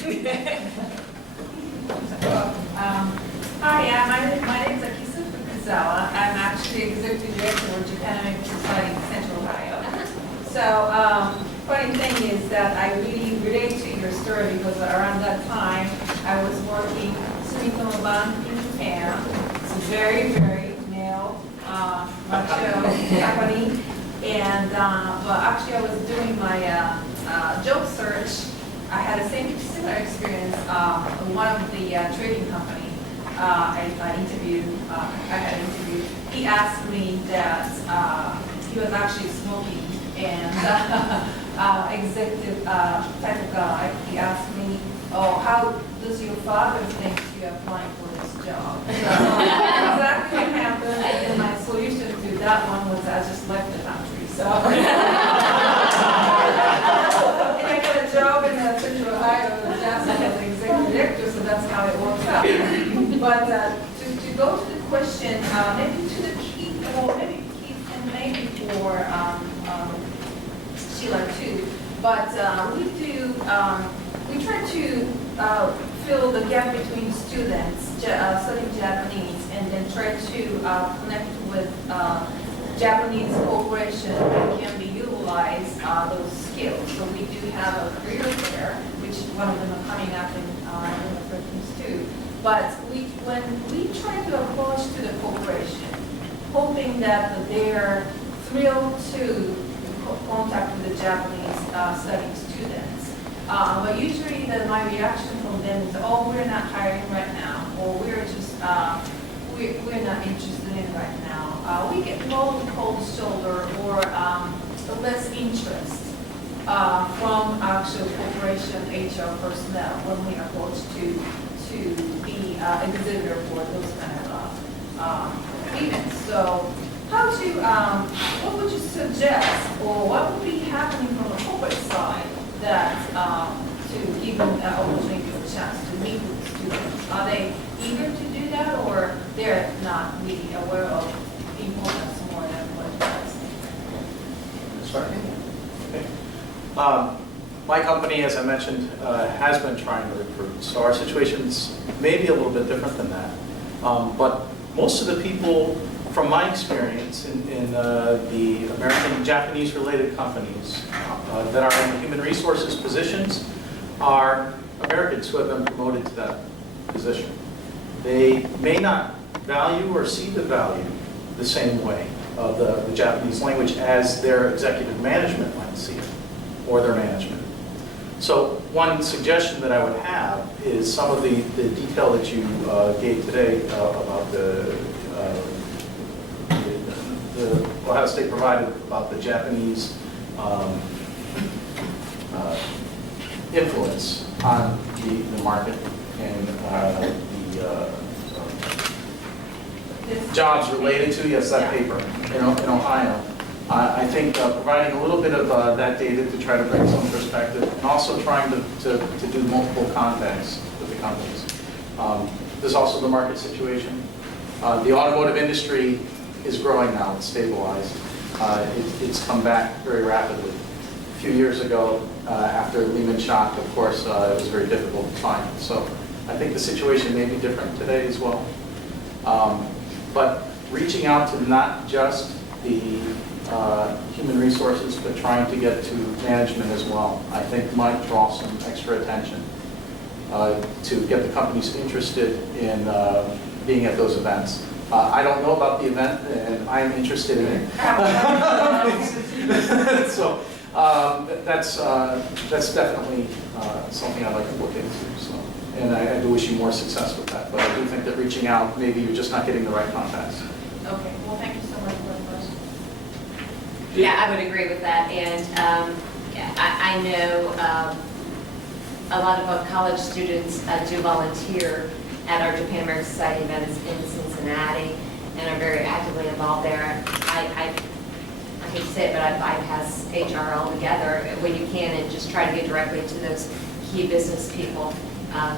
Hi, my name is Akisa Fukuzawa. I'm actually executive director of Japan Society in Central Ohio. So, funny thing is that I really relate to your story because around that time I was working Sumitomo Bank in Japan. It's a very, very male, macho company. And well, actually I was doing my job search. I had a similar experience in one of the trading company. I had an interview. He asked me that he was actually smoking and executive type of guy. He asked me, "Oh, how does your father think you're applying for this job?" So exactly what happened, and my solution to that one was I just left the country. So and I got a job in Central Ohio, Jackson as the executive director, so that's how it works out. But to go to the question, maybe to the people, maybe Keith and maybe for Sheila too, but we try to fill the gap between students studying Japanese and then try to connect with Japanese corporation that can be utilized those skills. So we do have a career fair, which one of them are coming up in the Philippines too. But when we try to approach to the corporation, hoping that they're thrilled to contact with the Japanese studying students, but usually my reaction from them is, "Oh, we're not hiring right now," or "We're just we're not interested in right now." We get more cold shoulder or less interest from actual corporation HR personnel when we approach to be exhibitor for those kind of events. So, what would you suggest, or what would be happening from the corporate side that to give them an opportunity or chance to meet with the students? Are they eager to do that, or they're not really aware of the importance more than what it does? Okay. My company, as I mentioned, has been trying to recruit, so our situation's maybe a little bit different than that. But most of the people, from my experience in the American Japanese-related companies that are in human resources positions, are Americans who have been promoted to that position. They may not value or see the value the same way of the Japanese language as their executive management might see it, or their management. So one suggestion that I would have is some of the detail that you gave today about the Ohio State provided about the Japanese influence on the market and the jobs related to, yes, that paper in Ohio. I think providing a little bit of that data to try to bring some perspective, and also trying to do multiple contacts with the companies. There's also the market situation. The automotive industry is growing now, it's stabilized. It's come back very rapidly. A few years ago, after Lehman shock, of course, it was very difficult to find. So I think the situation may be different today as well. But reaching out to not just the human resources, but trying to get to management as well, I think might draw some extra attention to get the companies interested in being at those events. I don't know about the event, and I'm interested in it. So that's definitely something I'd like to look into. So, and I do wish you more success with that. But I do think that reaching out, maybe you're just not getting the right contacts. Okay. Well, thank you so much for the question. Yeah, I would agree with that. And I know a lot of our college students do volunteer at our Japan American Society events in Cincinnati and are very actively involved there. I hate to say it, but I bypass HR altogether when you can and just try to get directly to those key business people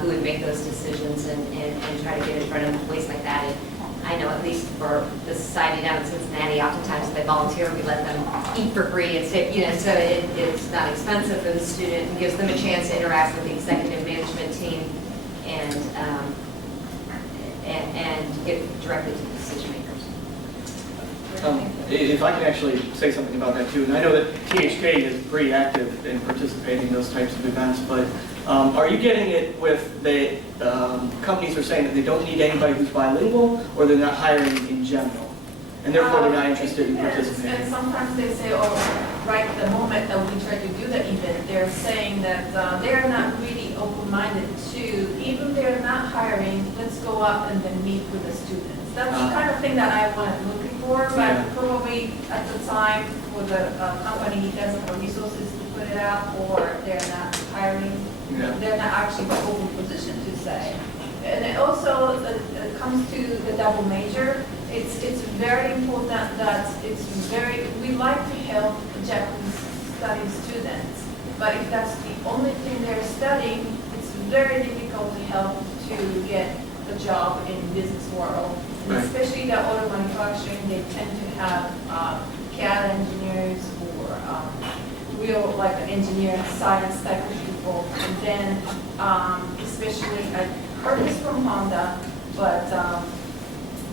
who would make those decisions and try to get in front of employees like that. And I know at least for the society down in Cincinnati, oftentimes if they volunteer, we let them eat for free and stay, so it's not expensive for the student and gives them a chance to interact with the executive management team and get directly to the decision makers. If I can actually say something about that too, and I know that THK is pretty active in participating in those types of events, but are you getting it with the companies are saying that they don't need anybody who's bilingual, or they're not hiring in general, and therefore they're not interested in participating? And sometimes they say, oh, right the moment that we try to do the event, they're saying that they're not really open-minded to, even they're not hiring, let's go up and then meet with the students. That's the kind of thing that I want looking for, but probably at the time for the company doesn't have the resources to put it out, or they're not hiring. Yeah. They're not actually in an open position to say. And it also it comes to the double major. It's very important that we like to help Japanese studying students, but if that's the only thing they're studying, it's very difficult to help to get a job in business world. And Right. especially the auto manufacturing, they tend to have CAD engineers or real like engineering science type of people. And then especially I heard this from Honda, but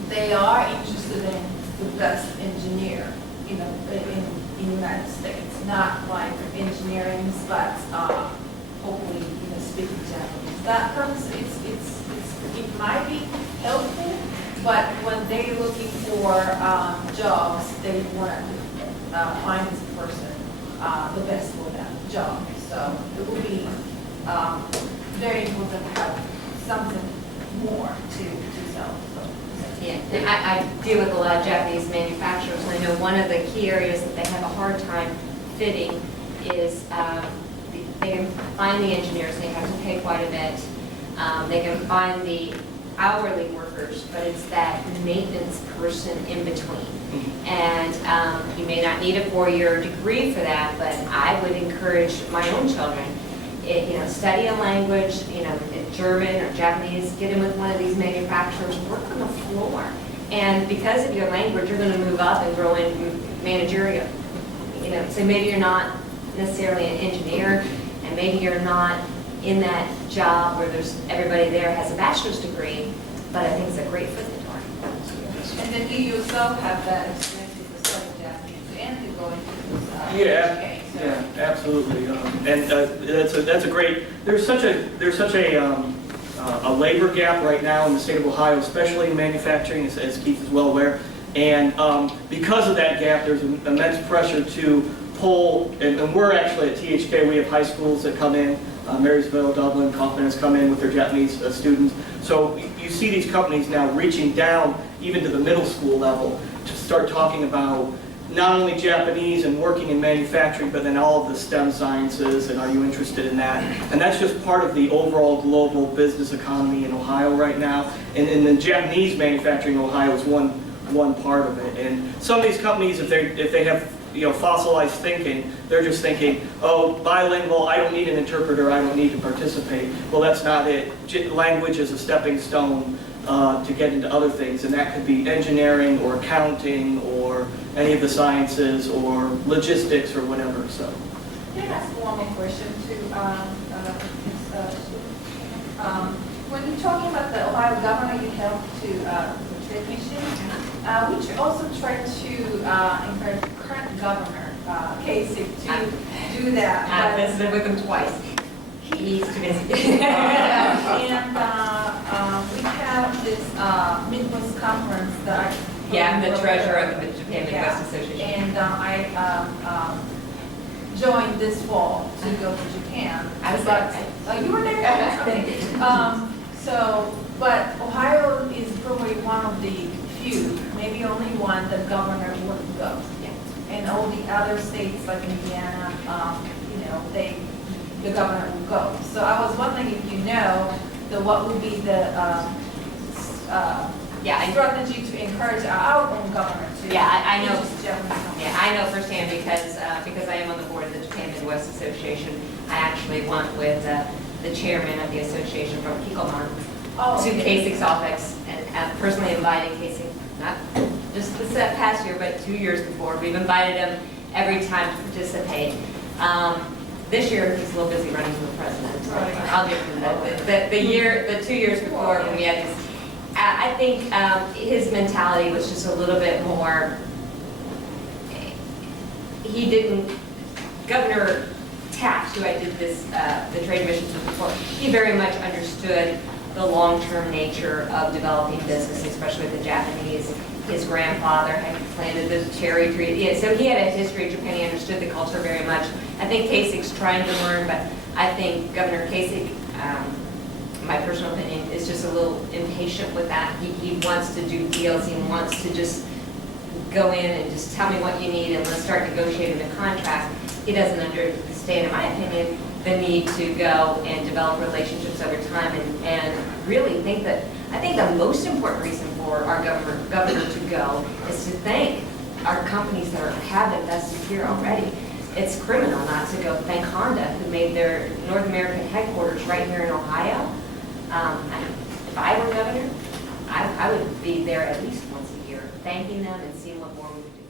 they are interested in the best engineer, in the United States, not like engineering, but hopefully speaking Japanese. That comes, it might be helpful, but when they're looking for jobs, they want to find this person the best for that job. So it will be very important to have something more to sell. So. Yeah, and I deal with a lot of Japanese manufacturers, and I know one of the key areas that they have a hard time fitting is they can find the engineers, they have to pay quite a bit. They can find the hourly workers, but it's that maintenance person in between. And you may not need a 4-year degree for that, but I would encourage my own children, study a language, German or Japanese, get in with one of these manufacturers, work on the floor. And because of your language, you're going to move up and grow in managerial. So maybe you're not necessarily an engineer, and maybe you're not in that job where everybody there has a bachelor's degree, but I think it's a great foot in the door. And then you yourself have that experience with the studying Japanese and to go into this Yeah, so. yeah, absolutely. And that's a great. There's such a labor gap right now in the state of Ohio, especially in manufacturing, as Keith is well aware. And because of that gap, there's immense pressure to pull. And we're actually at THK. We have high schools that come in. Marysville, Dublin, Kaufman has come in with their Japanese students. So you see these companies now reaching down even to the middle school level to start talking about not only Japanese and working in manufacturing, but then all of the STEM sciences, and are you interested in that? And that's just part of the overall global business economy in Ohio right now. And the Japanese manufacturing in Ohio is one part of it. And some of these companies, if they have fossilized thinking, they're just thinking, oh, bilingual, I don't need an interpreter, I don't need to participate. Well, that's not it. Language is a stepping stone to get into other things, and that could be engineering or accounting or any of the sciences or logistics or whatever. So. Can I ask one more question to when you're talking about the Ohio governor, you help to technician. We also try to encourage the current governor, Kasich, to do that. I've visited with him twice. He's too busy. And we have this Midwest conference that I'm the treasurer of the Japan Midwest Association. And I joined this fall to go to Japan. I was there. You were there? Okay. But Ohio is probably one of the few, maybe only one, the governor wouldn't go. Yeah. And all the other states like Indiana, the governor will go. So I was wondering if what would be the strategy to encourage our own governor to. I know. Japanese. Yeah, I know firsthand because I am on the board of the Japan Midwest Association. I actually went with the chairman of the association from Kikkoman to Kasich's office personally invited Casey, not just this past year, but 2 years before. We've invited him every time to participate. This year, he's a little busy running for the president. So I'll give him that. The 2 years before, when we had his, I think his mentality was just a little bit more, he didn't, Governor Taft, who I did this, the trade missions with before, he very much understood the long-term nature of developing business, especially with the Japanese. His grandfather had planted the cherry tree. Yeah, so he had a history of Japan. He understood the culture very much. I think Kasich's trying to learn, but I think Governor Kasich, my personal opinion, is just a little impatient with that. He wants to do deals. He wants to just go in and just tell me what you need and let's start negotiating the contract. He doesn't understand, in my opinion, the need to go and develop relationships over time and really think that, I think the most important reason for our governor to go is to thank our companies that have invested here already. It's criminal not to go thank Honda, who made their North American headquarters right here in Ohio. If I were governor, I would be there at least once a year, thanking them and seeing what more we could do.